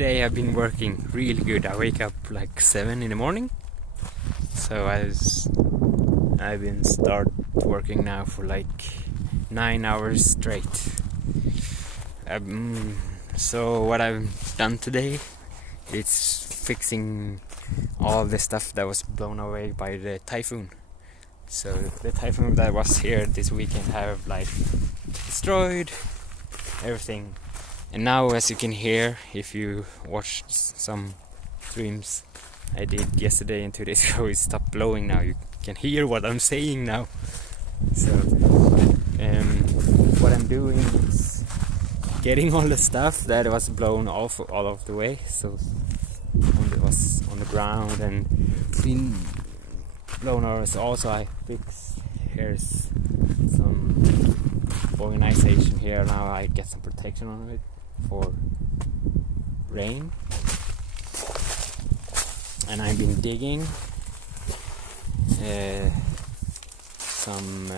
today I've been working really good. I wake up like 7 in the morning, so I've been start working now for like 9 hours straight. So what I've done today is fixing all the stuff that was blown away by the typhoon. So the typhoon that was here this weekend have like destroyed everything. And now, as you can hear, if you watched some streams I did yesterday and 2 days ago, it stopped blowing now. You can hear what I'm saying now. So what I'm doing is getting all the stuff that was blown off all of the way. So it was on the ground and been blown over. So also I fixed, here's some organization here. Now I get some protection on it for rain, and I've been digging some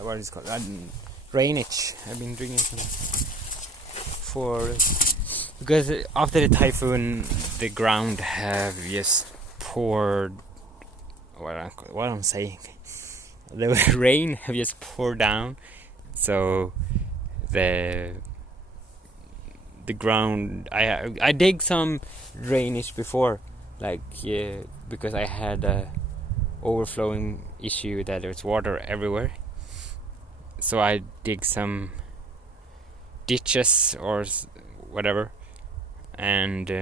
what is it called, drainage. I've been digging some because after the typhoon the ground have just poured what I'm saying. The rain have just poured down, so the ground. I dig some drainage before, because I had a overflowing issue that there's water everywhere. So I dig some ditches or whatever, and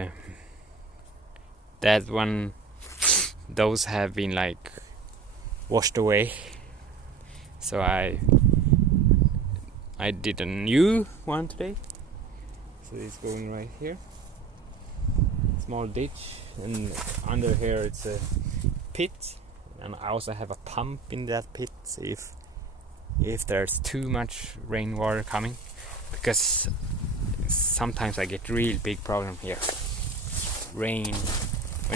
those have been like washed away. So I did a new one today. So it's going right here, small ditch, and under here it's a pit, and I also have a pump in that pit. So if there's too much rainwater coming, because sometimes I get real big problem here. When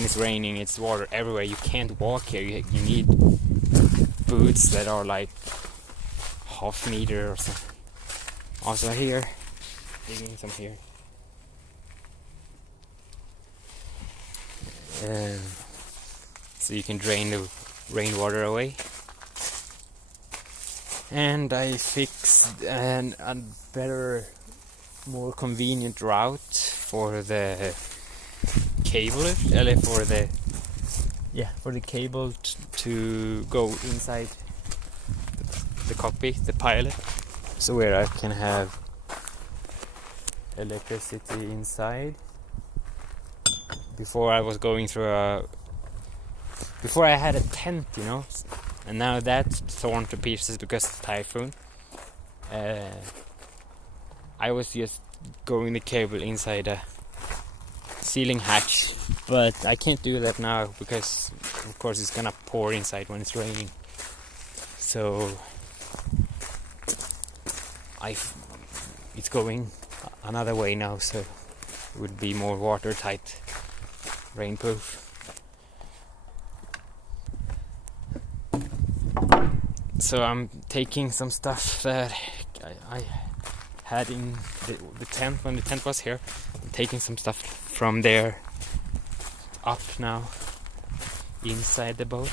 it's raining, it's water everywhere. You can't walk here. You need boots that are like half meter or something. Also here, digging some here. So you can drain the rainwater away. And I fixed a better, more convenient route for the cable, for the cable to go inside the cockpit, the pilot, so where I can have electricity inside. Before I was going through before I had a tent, and now that's torn to pieces because of the typhoon. I was just going the cable inside a ceiling hatch, but I can't do that now because of course it's gonna pour inside when it's raining. So it's going another way now, so it would be more watertight, rainproof. So I'm taking some stuff that I had in the tent when the tent was here. I'm taking some stuff from there up now inside the boat,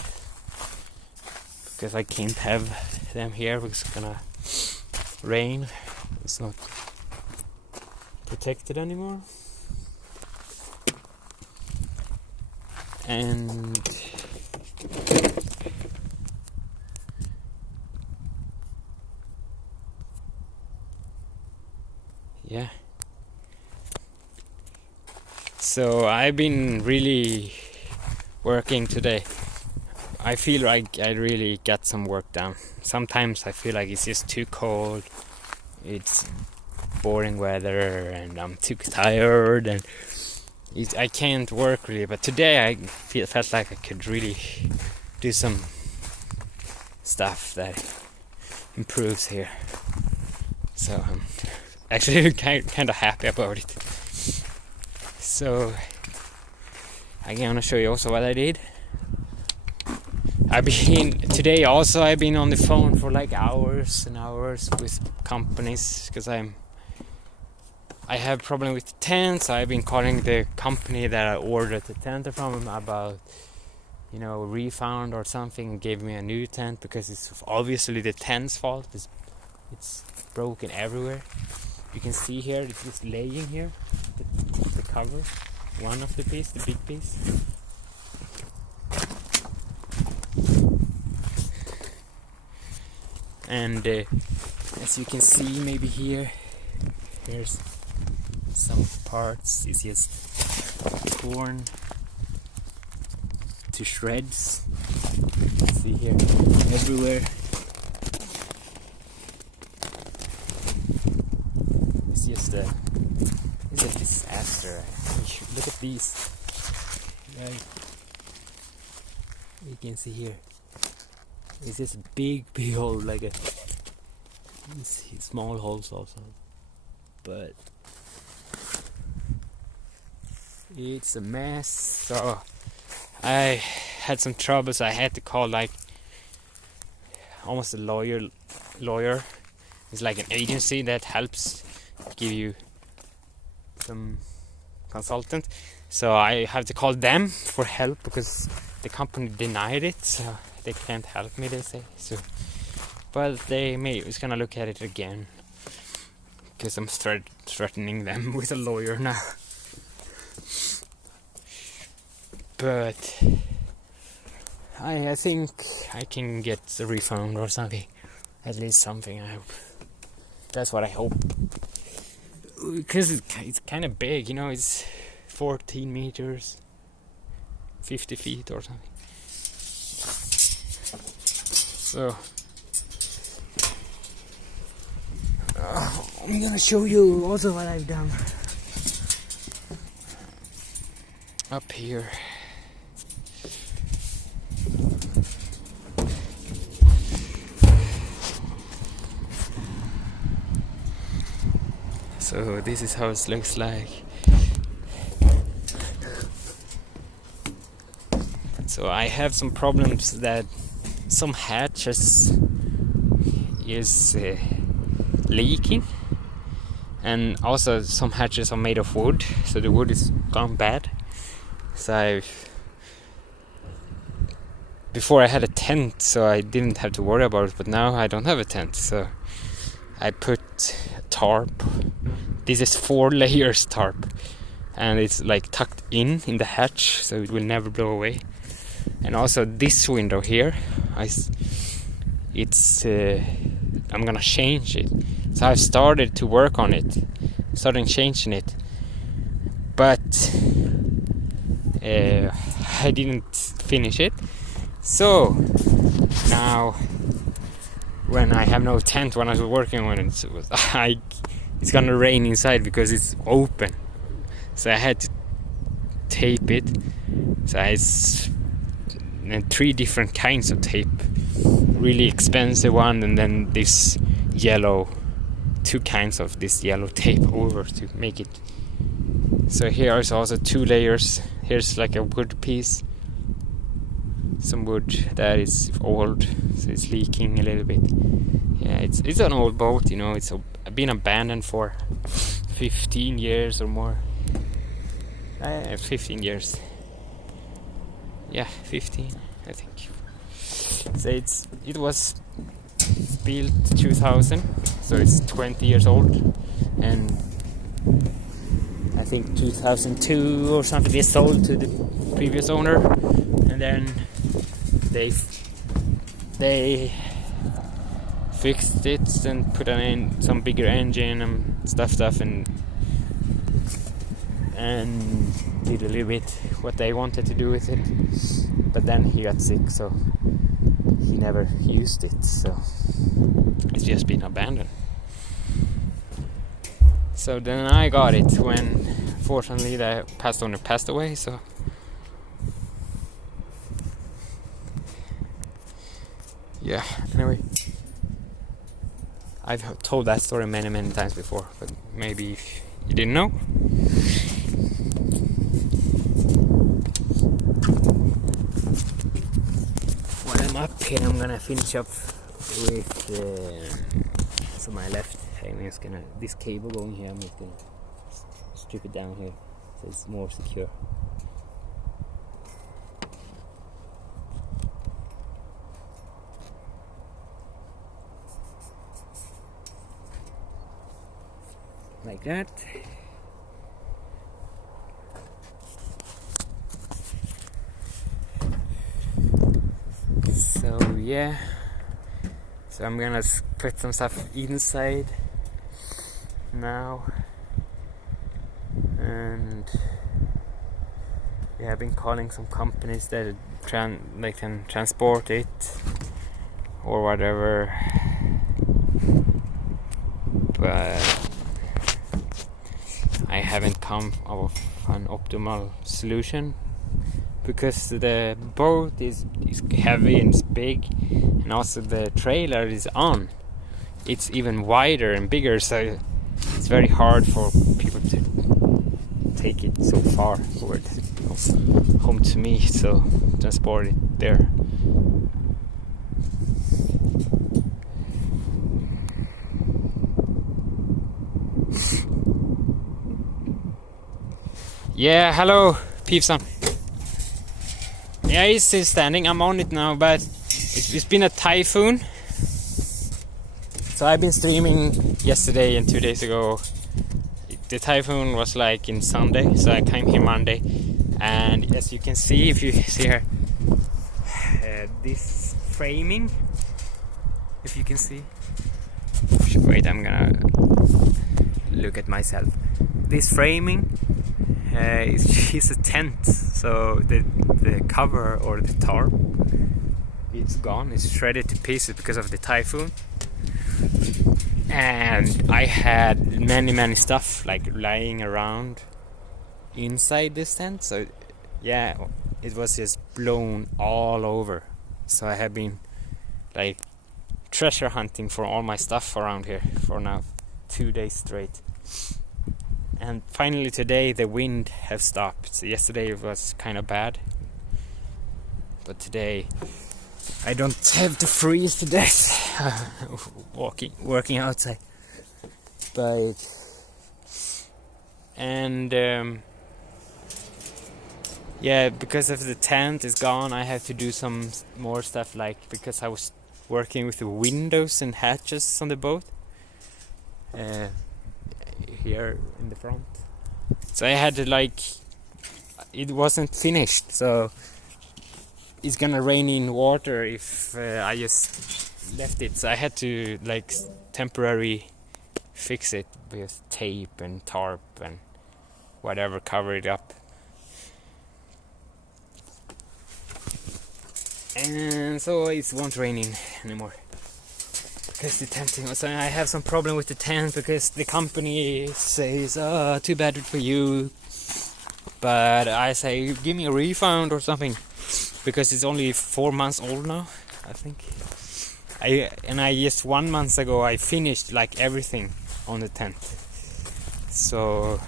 because I can't have them here because it's gonna rain. It's not protected anymore. And yeah, so I've been really working today. I feel like I really got some work done. Sometimes I feel like it's just too cold, it's boring weather, and I'm too tired, and I can't work really. But today I felt like I could really do some stuff that improves here. So I'm actually kind of happy about it. So I'm gonna show you also what I did. Today also I've been on the phone for like hours and hours with companies because I have problem with the tent, so I've been calling the company that I ordered the tent from about, you know, refund or something, gave me a new tent because it's obviously the tent's fault. It's broken everywhere. You can see here, it's just laying here, the cover, one of the piece, the big piece. And as you can see, maybe here's some parts. It's just torn to shreds. See here, everywhere. It's just a disaster. Look at these. You can see here. It's just a big hole, like a small holes also, but it's a mess. So I had some troubles. I had to call like almost a lawyer. It's like an agency that helps give you some consultant. So I have to call them for help because the company denied it. So they can't help me, they say. So, but it's gonna look at it again because I'm threatening them with a lawyer now. But I think I can get a refund or something, at least something. I hope. That's what I hope. Because it's kind of big, you know. It's 14 meters, 50 feet or something. So I'm gonna show you also what I've done up here. So this is how it looks like. So I have some problems that some hatches is leaking, and also some hatches are made of wood, so the wood is gone bad. So before I had a tent, so I didn't have to worry about it, but now I don't have a tent, so I put a tarp. This is 4 layers tarp, and it's like tucked in the hatch, so it will never blow away. And also this window here, I'm gonna change it. So I've started to work on it, starting changing it, but I didn't finish it. So now, when I have no tent, when I was working on it, it's gonna rain inside because it's open. So I had to tape it. So it's 3 different kinds of tape. Really expensive one, and then this yellow, 2 kinds of this yellow tape over to make it. So here is also 2 layers. Here's like a wood piece, some wood that is old, so it's leaking a little bit. Yeah, it's an old boat, you know. It's been abandoned for 15 years or more. 15 years. Yeah, 15, I think. So it was built 2000, so it's 20 years old, and I think 2002 or something they sold to the previous owner, and then they fixed it and put in some bigger engine and stuff and did a little bit what they wanted to do with it. But then he got sick, so he never used it, so it's just been abandoned. So then I got it when, fortunately, the past owner passed away. So yeah, anyway, I've told that story many times before, but maybe you didn't know. What Okay, I'm gonna finish up with so my left. I'm just gonna this cable going here. I'm just gonna strip it down here so it's more secure. Like that. So yeah, so I'm gonna put some stuff inside now, and yeah, I've been calling some companies that they can transport it or whatever, but I haven't come up with an optimal solution because the boat is heavy and it's big, and also the trailer is on. It's even wider and bigger, so it's very hard for people to take it so far forward home to me, so transport it there. Yeah, hello, Peepson. Yeah, he's still standing. I'm on it now, but it's been a typhoon. So I've been streaming yesterday and 2 days ago. The typhoon was like in Sunday, so I came here Monday. And as you can see, if you see here, this framing, if you can see. Wait, I'm gonna look at myself. This framing is a tent, so the cover or the tarp, it's gone, it's shredded to pieces because of the typhoon. And I had many stuff like lying around inside this tent, so yeah, it was just blown all over. So I have been like treasure hunting for all my stuff around here for now 2 days straight. And finally today the wind has stopped. So yesterday it was kind of bad, but today I don't have to freeze to death working outside. But and yeah, because of the tent is gone, I have to do some more stuff, like because I was working with the windows and hatches on the boat. Here in the front, so I had to it wasn't finished, so it's gonna rain in water if I just left it, so I had to temporary fix it with tape and tarp and whatever, cover it up. And so it won't rain anymore. Because the tenting was, I have some problem with the tent because the company says, "Oh, too bad for you." But I say, "Give me a refund or something," because it's only 4 months old now, I think. I just 1 month ago I finished everything on the tent. So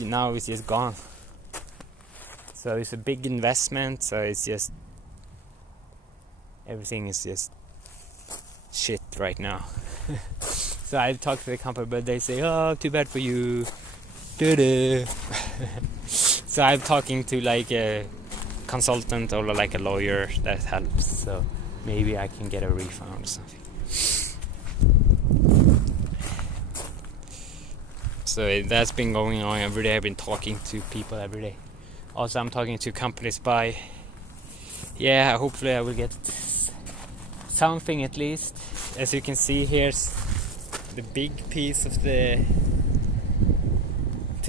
now it's just gone. So it's a big investment. So it's just. Everything is just shit right now. So I talked to the company, but they say, "Oh, too bad for you." So I'm talking to a consultant or a lawyer that helps. So maybe I can get a refund or something. So that's been going on every day. I've been talking to people every day. Also, I'm talking to companies by. Yeah, hopefully I will get something at least. As you can see, here's the big piece of the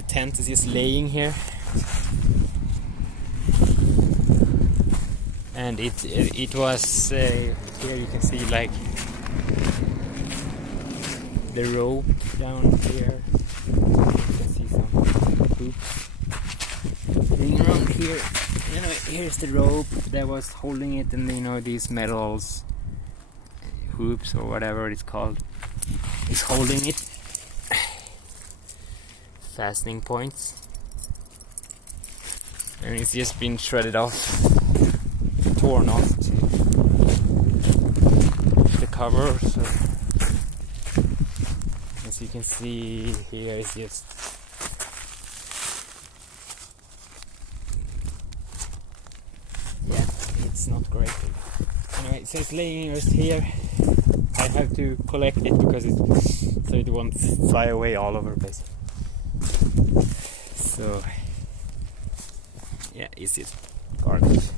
tent is just laying here, and it was here you can see the rope down here. You can see some hoops hanging around here. Anyway, here's the rope that was holding it, and these metals hoops or whatever it's called is holding it. Fastening points. and it's just been shredded off, torn off the cover. So as you can see here, it's just it's not great. Anyway, so it's laying just here. I have to collect it because so it won't fly away all over basically. So yeah, it's just garbage.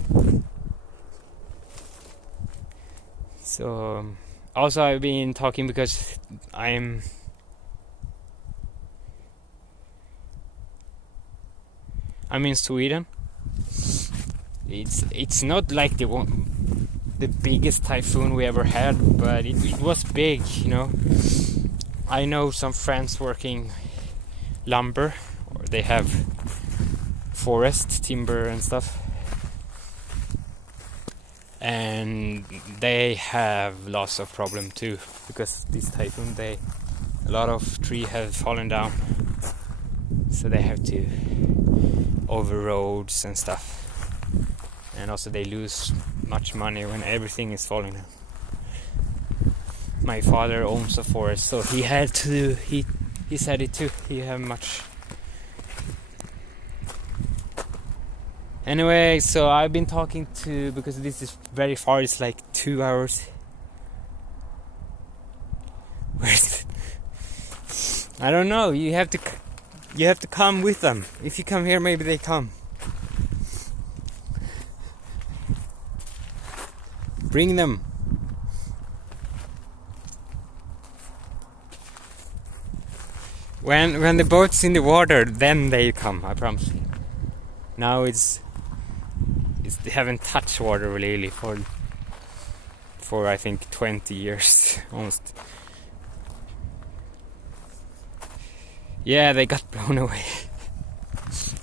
So also I've been talking because I'm in Sweden. It's not like the biggest typhoon we ever had, but it was big, you know. I know some friends working lumber, or they have forest, timber and stuff, and they have lots of problem too, because this typhoon, a lot of trees have fallen down, so they have to over roads and stuff. And also they lose much money when everything is falling down. My father owns a forest, so he had to, he said it too, he have much. Anyway, so I've been talking to, because this is very far, it's like 2 hours. Where's it? I don't know, you have to come with them. If you come here, maybe they come. Bring them. When the boat's in the water, then they come, I promise you. Now they haven't touched water really for I think 20 years almost. Yeah, they got blown away.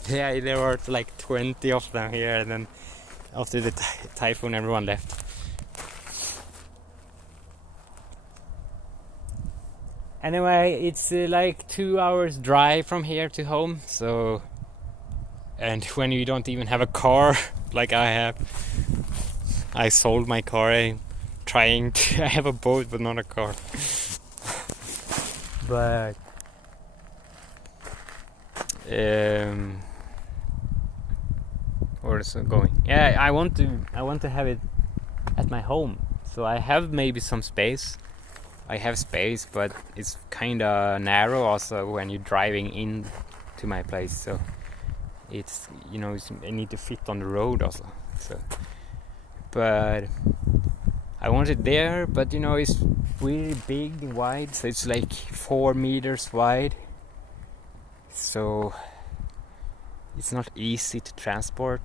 Yeah, there were like 20 of them here, and then after the typhoon everyone left. Anyway, it's like 2 hours drive from here to home, so, and when you don't even have a car like I have, I sold my car. I'm trying to, I have a boat but not a car. But where is it going? Yeah, I want to have it at my home, so I have maybe some space. I have space, but it's kind of narrow also when you're driving in to my place, so it's, you know, I need to fit on the road also. So, but I want it there, but you know, it's really big and wide, so it's like 4 meters wide, so it's not easy to transport.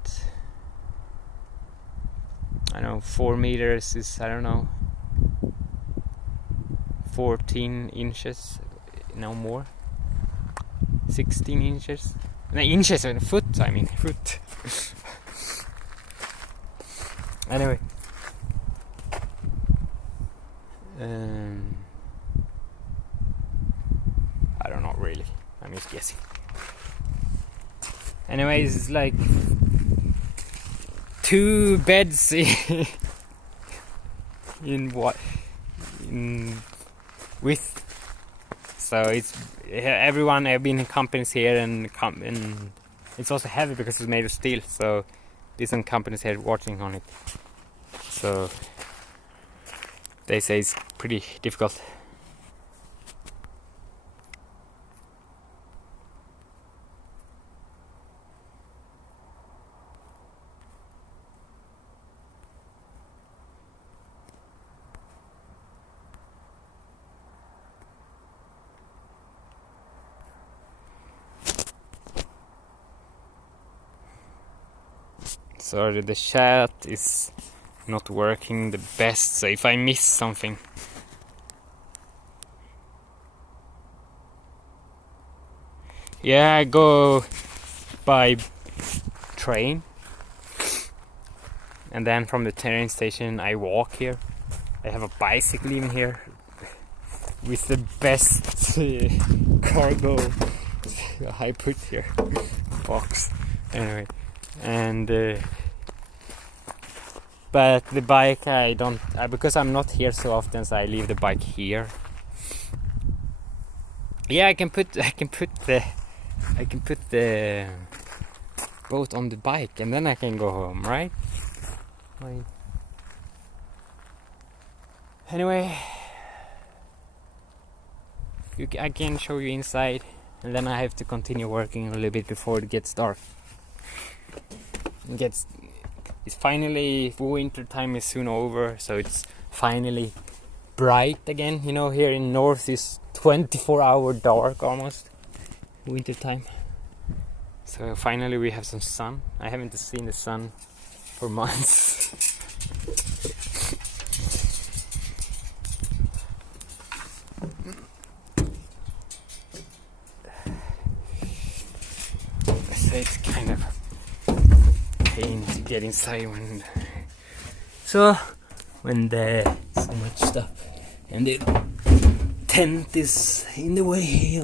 I know 4 meters is, I don't know, 14 inches, no more, 16 inches, no, inches and foot, I mean foot. Anyway, I don't know really, I'm just guessing. Anyways, it's like 2 beds in what in width, so it's everyone. I've been in companies here, and it's also heavy because it's made of steel, so there's some companies here working on it, so they say it's pretty difficult. Sorry, the chat is not working the best, so if I miss something, yeah, I go by train, and then from the train station I walk here. I have a bicycle in here with the best cargo I put here box. Anyway, and but the bike I don't because I'm not here so often, so I leave the bike here. Yeah, I can put the boat on the bike, and then I can go home, right? Anyway, I can show you inside, and then I have to continue working a little bit before it gets dark. It's finally, winter time is soon over, so it's finally bright again. You know, here in north is 24-hour dark almost, winter time. So finally we have some sun. I haven't seen the sun for months. So it's kind of a pain to get inside when there's so much stuff and the tent is in the way.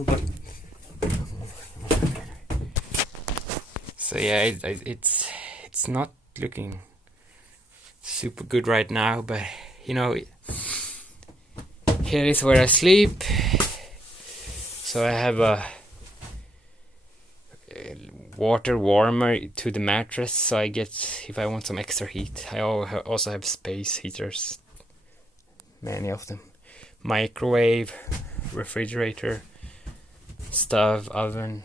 So yeah, it's not looking super good right now, but you know, here is where I sleep. So I have a water warmer to the mattress, so I get, if I want some extra heat. I also have space heaters, many of them. Microwave, refrigerator, stove, oven,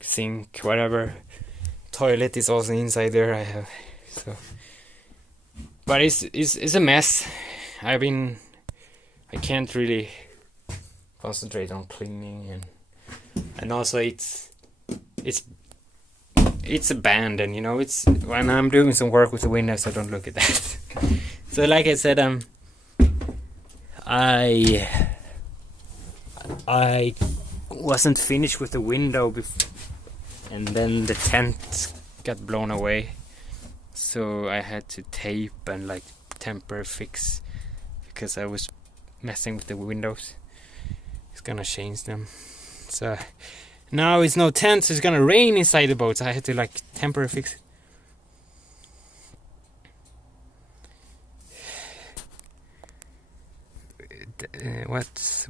sink, whatever. Toilet is also inside there. I have, so, but it's a mess. I can't really concentrate on cleaning, and also it's abandoned, you know. It's when I'm doing some work with the windows, I don't look at that. So like I said, I wasn't finished with the window and then the tent got blown away, so I had to tape and like temporary fix because I was messing with the windows. It's gonna change them. So now it's no tent, so it's gonna rain inside the boat, so I had to like temporary fix it.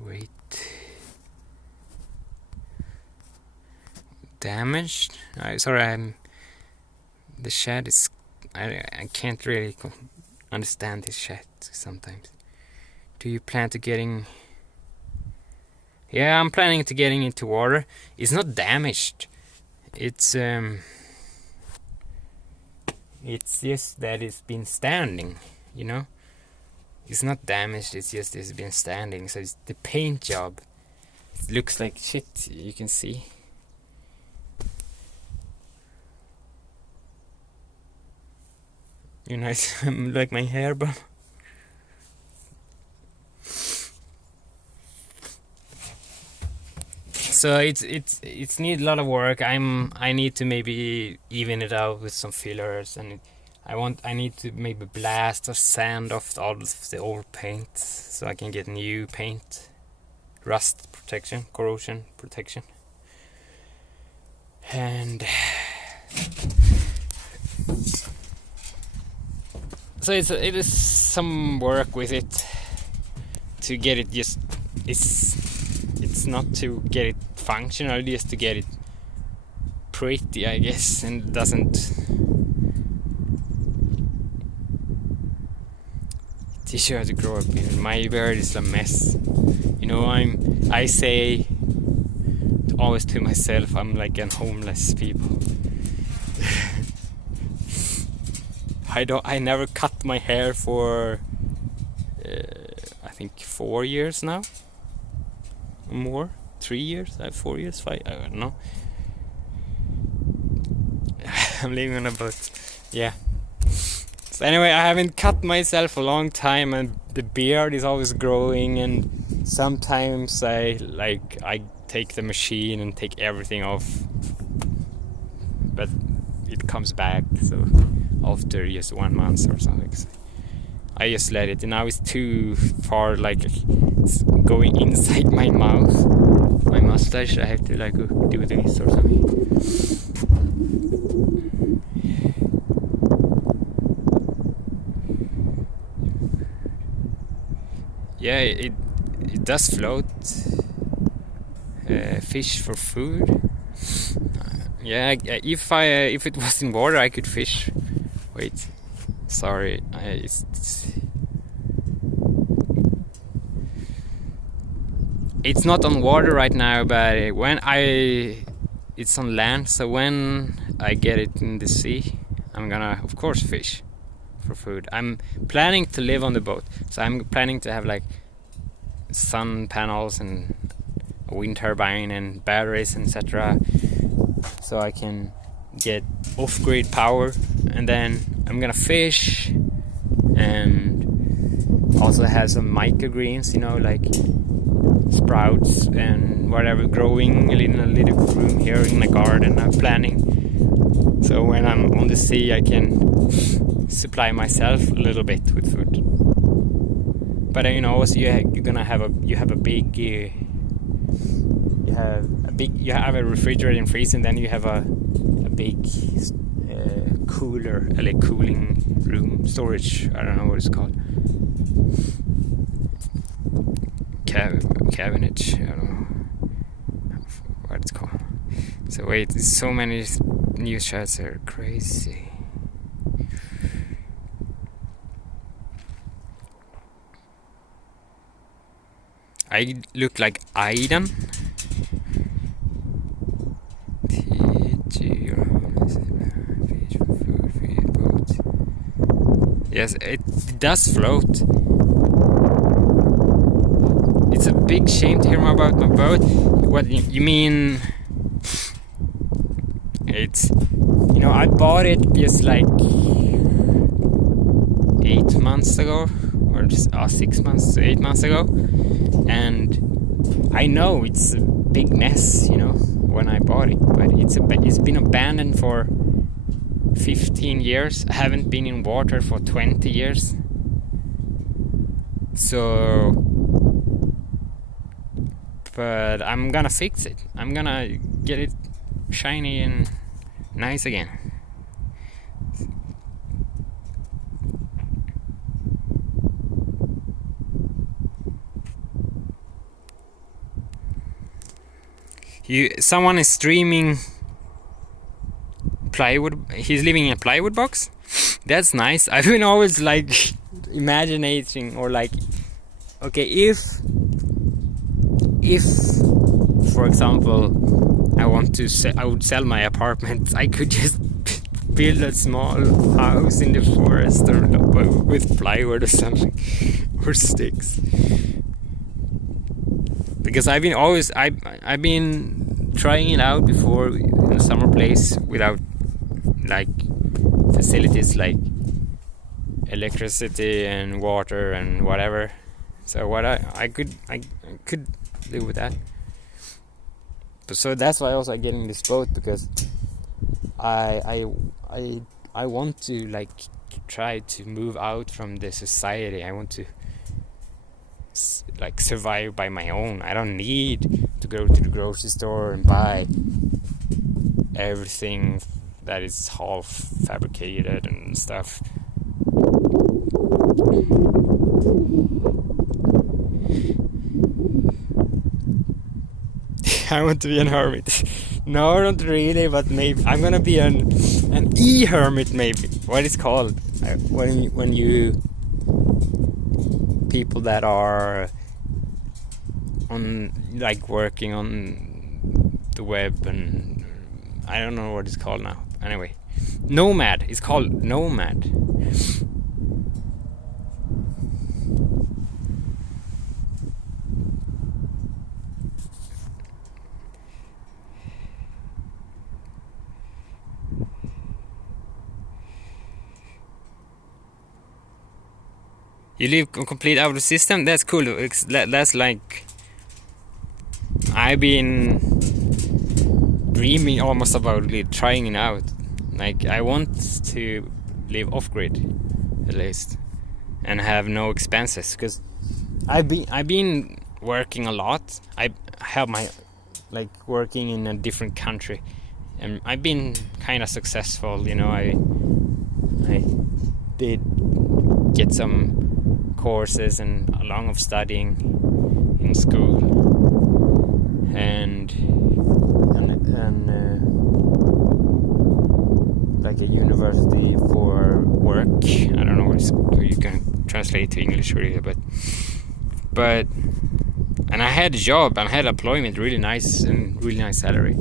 Wait. Damaged? Sorry, the shed is... I can't really understand this shed sometimes. Do you plan to getting... Yeah, I'm planning to getting into water. It's not damaged. It's just that it's been standing, you know? It's not damaged, it's just it's been standing. So it's the paint job. It looks like shit, you can see. You know, it's like my hair, but... So it's need a lot of work. I need to maybe even it out with some fillers, and I need to maybe blast or sand off all of the old paint so I can get new paint, rust protection, corrosion protection, and so it is some work with it to get it just it's not to get it functional, just to get it pretty, I guess, and it doesn't tissue has to grow up in. My beard is a mess, you know. I say always to myself, I'm like an homeless people. I never cut my hair for I think 4 years now. More, 3 years, 4 years, 5, I don't know. I'm living on a boat. Yeah. So anyway, I haven't cut myself a long time, and the beard is always growing, and sometimes I take the machine and take everything off, but it comes back. So after just 1 month or something, so I just let it, and now it's too far, like it's going inside my mouth, my mustache. I have to like do this or something. yeah, it does float fish for food. Yeah, if it was in water, I could fish. Wait, sorry, it's not on water right now, but it's on land. So when I get it in the sea, I'm gonna, of course, fish for food. I'm planning to live on the boat, so I'm planning to have like sun panels and a wind turbine and batteries, etc. So I can get off-grid power, and then I'm gonna fish and also have some microgreens, you know, like sprouts and whatever growing in a little room here in the garden I'm planning. So when I'm on the sea, I can supply myself a little bit with food. But you know, also you have a refrigerator and freezer, and then you have a big cooler, like cooling room, storage. I don't know what it's called. Cabinet. I don't know what it's called. So wait, there's so many news shots are crazy. I look like Aidan. Yes, it does float. It's a big shame to hear more about my boat. What you mean? It's, you know, I bought it just like 8 months ago, or just 6 months, 8 months ago, and I know it's a big mess, you know, when I bought it, but it's been abandoned for 15 years. I haven't been in water for 20 years. So, but I'm gonna fix it. I'm gonna get it shiny and nice again. Someone is streaming plywood. He's living in a plywood box. That's nice. I've been always like imagining, or like, okay, if for example I would sell my apartment, I could just build a small house in the forest, or with plywood or something, or sticks. Because I've been trying it out before in a summer place without like facilities like electricity and water and whatever. So what I could live with that. But so that's why also I'm getting this boat, because I want to like try to move out from the society. I want to like survive by my own. I don't need to go to the grocery store and buy everything that is half fabricated and stuff. I want to be an hermit. No, not really, but maybe I'm gonna be an e-hermit, maybe. What it's called when you people that are on like working on the web, and I don't know what it's called now. Anyway, nomad. It's called nomad. You live complete out of the system? That's cool. That's like, I've been dreaming almost about trying it out. Like, I want to live off-grid at least and have no expenses, because I've been working a lot. I have my working in a different country, and I've been kind of successful. You know, I did get some courses and a long of studying in school and like a university for work. I don't know what you can translate to English really, but and I had a job and I had employment, really nice salary,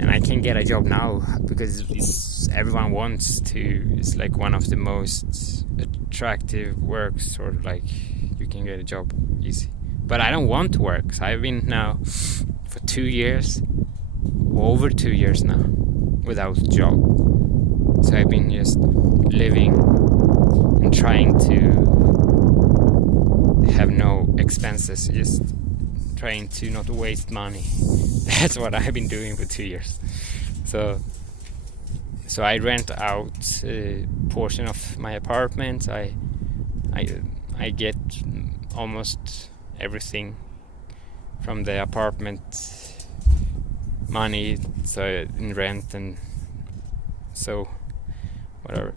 and I can get a job now because everyone wants to. It's like one of the most attractive works, or like you can get a job easy. But I don't want to work. So I've been now for 2 years, over 2 years now, without a job. So I've been just living and trying to have no expenses, just trying to not waste money. That's what I've been doing for 2 years. So I rent out a portion of my apartment. I get almost everything from the apartment money, so in rent and so whatever.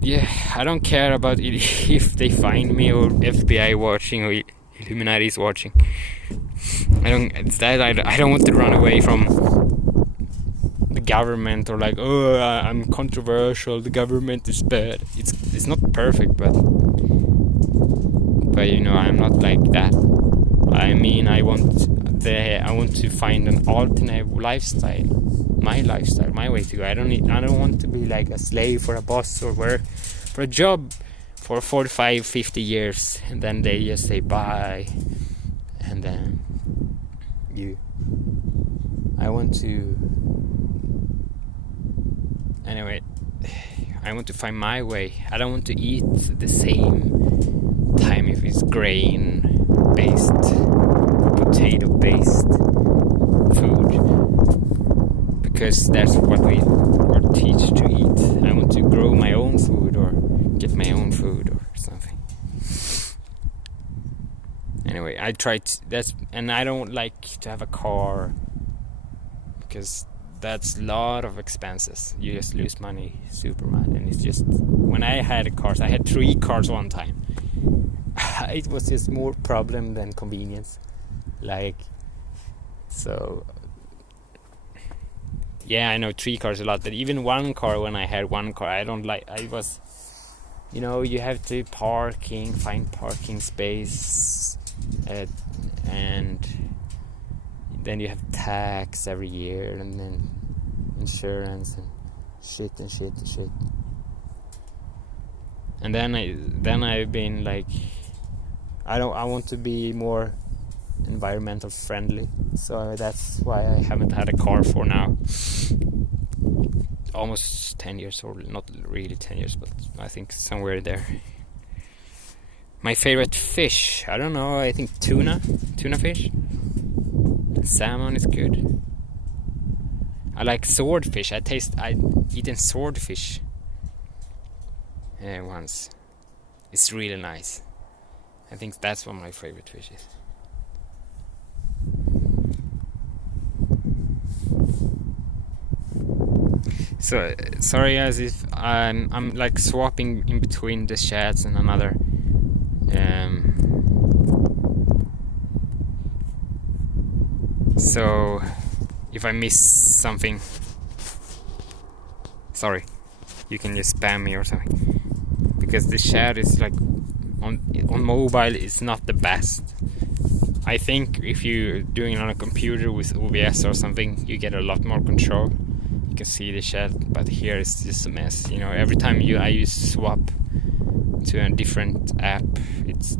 Yeah, I don't care about it if they find me or FBI watching or Illuminati is watching. I don't want to run away from the government, or like, oh, I'm controversial, the government is bad. It's not perfect, but you know, I'm not like that. I mean, I want to find an alternative lifestyle, my way to go. I don't want to be like a slave for a boss or work for a job for 45, 50 years, and then they just say bye, and then I want to find my way. I don't want to eat the same time if it's grain based, potato based food, because that's what we are taught to eat. I want to grow my own food or get my own food or something. Anyway, I tried and I don't like to have a car because that's a lot of expenses. You just lose money super much, and it's just, when I had cars, I had 3 cars one time. It was just more problem than convenience. Like, so yeah, I know 3 cars a lot, but even 1 car, when I had 1 car, I don't like. I was, you know, you have to find parking space, and then you have tax every year, and then insurance and shit. And then I've been like, I want to be more environmental friendly, so that's why I haven't had a car for now almost 10 years, or not really 10 years, but I think somewhere there. My favorite fish, I don't know, I think tuna fish. Salmon is good. I like swordfish. I eaten swordfish once. It's really nice. I think that's one of my favorite fishes. So sorry guys if I'm like swapping in between the chats and another. So if I miss something, sorry, you can just spam me or something, because the chat is like on mobile is not the best. I think if you're doing it on a computer with OBS or something, you get a lot more control. You can see the chat, but here it's just a mess. You know, every time I use swap to a different app,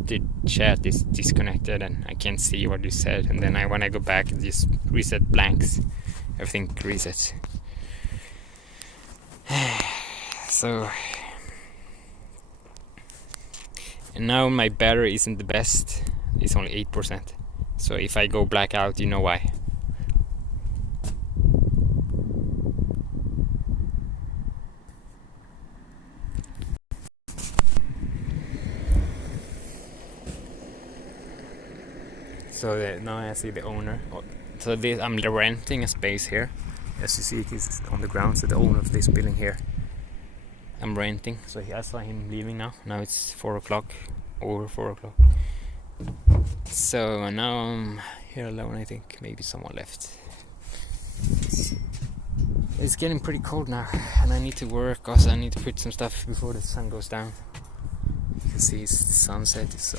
the chat is disconnected and I can't see what you said, and then when I go back, it just reset blanks, everything resets. So, and now my battery isn't the best, it's only 8%, so if I go black out, you know why. So now I see the owner. So I'm renting a space here. As you see, it's on the ground. So the owner of this building here I'm renting. So I saw him leaving now. Now it's 4 o'clock, over 4 o'clock. So now I'm here alone. I think maybe someone left. It's getting pretty cold now, and I need to work. Also, I need to put some stuff before the sun goes down. You can see it's the sunset. So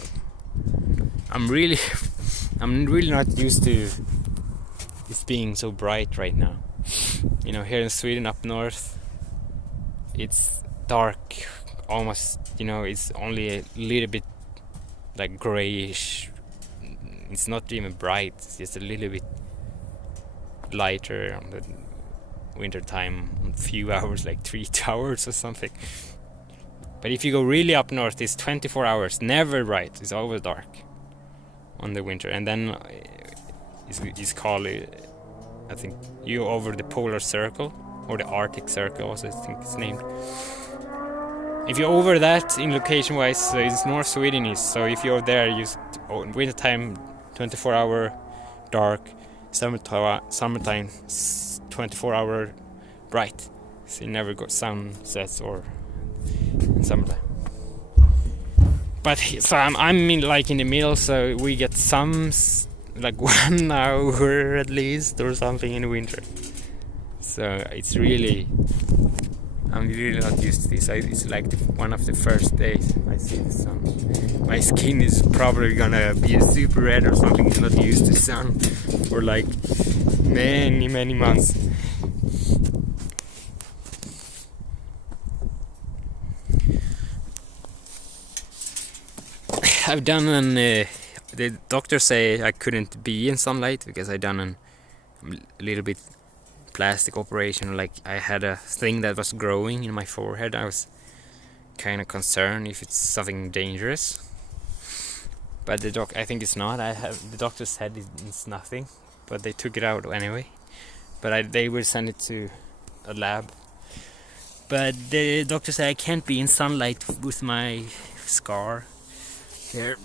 I'm really not used to it being so bright right now. You know, here in Sweden, up north, it's dark, almost. You know, it's only a little bit like grayish. It's not even bright. It's just a little bit lighter on the winter time, a few hours, like 3 hours or something. But if you go really up north, it's 24 hours, never bright. It's always dark on the winter. And then it's called, I think, you over the polar circle, or the Arctic Circle also, I think it's named. If you're over that in location wise, it's North Sweden. So if you're there, winter time 24-hour dark, summertime 24-hour bright. So you never got sunsets or in summertime. But so I'm in, like in the middle, so we get some like 1 hour at least or something in the winter. So it's really, I'm really not used to this. It's like one of the first days I see the sun. My skin is probably gonna be super red or something. It's not used to sun for like many months. I've done the doctors say I couldn't be in sunlight because I done a little bit plastic operation. Like I had a thing that was growing in my forehead. I was kind of concerned if it's something dangerous, but I think it's not. The doctor said it's nothing, but they took it out anyway. But they will send it to a lab. But the doctor said I can't be in sunlight with my scar here.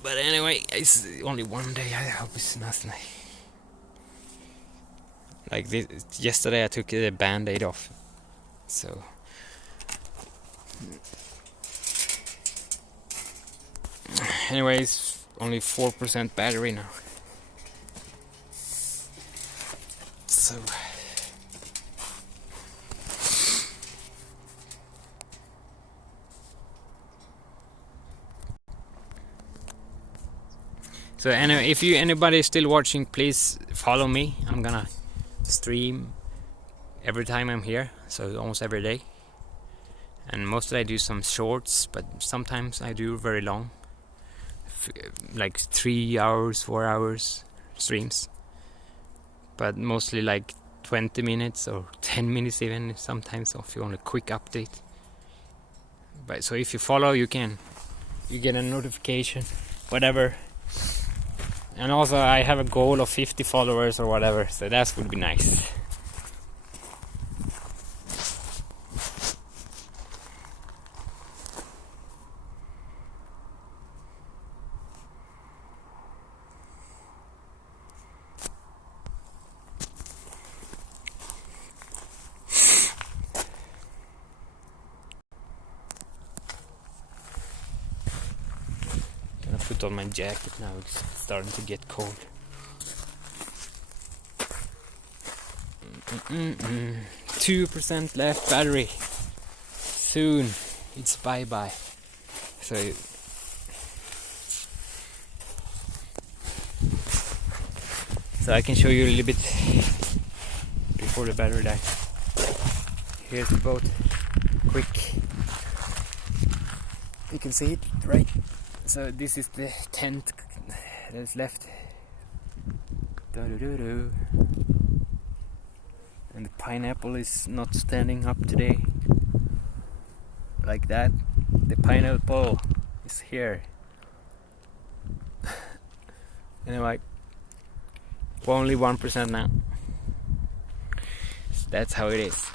But anyway, it's only one day. I hope it's nothing. Like yesterday I took the band-aid off. So anyways, only 4% battery now. So anyway, if anybody is still watching, please follow me. I'm gonna stream every time I'm here, so almost every day. And mostly I do some shorts, but sometimes I do very long, like 3 hours, 4 hours streams. But mostly like 20 minutes or 10 minutes even sometimes, if you want a quick update. But so if you follow, you get a notification, whatever. And also I have a goal of 50 followers or whatever, so that would be nice. Put on my jacket now, it's starting to get cold. 2% left battery. Soon it's bye-bye. So I can show you a little bit before the battery dies. Here's the boat. Quick. You can see it, right? So this is the tent that's left. And the pineapple is not standing up today. Like that. The pineapple is here. Anyway, only 1% now. So that's how it is.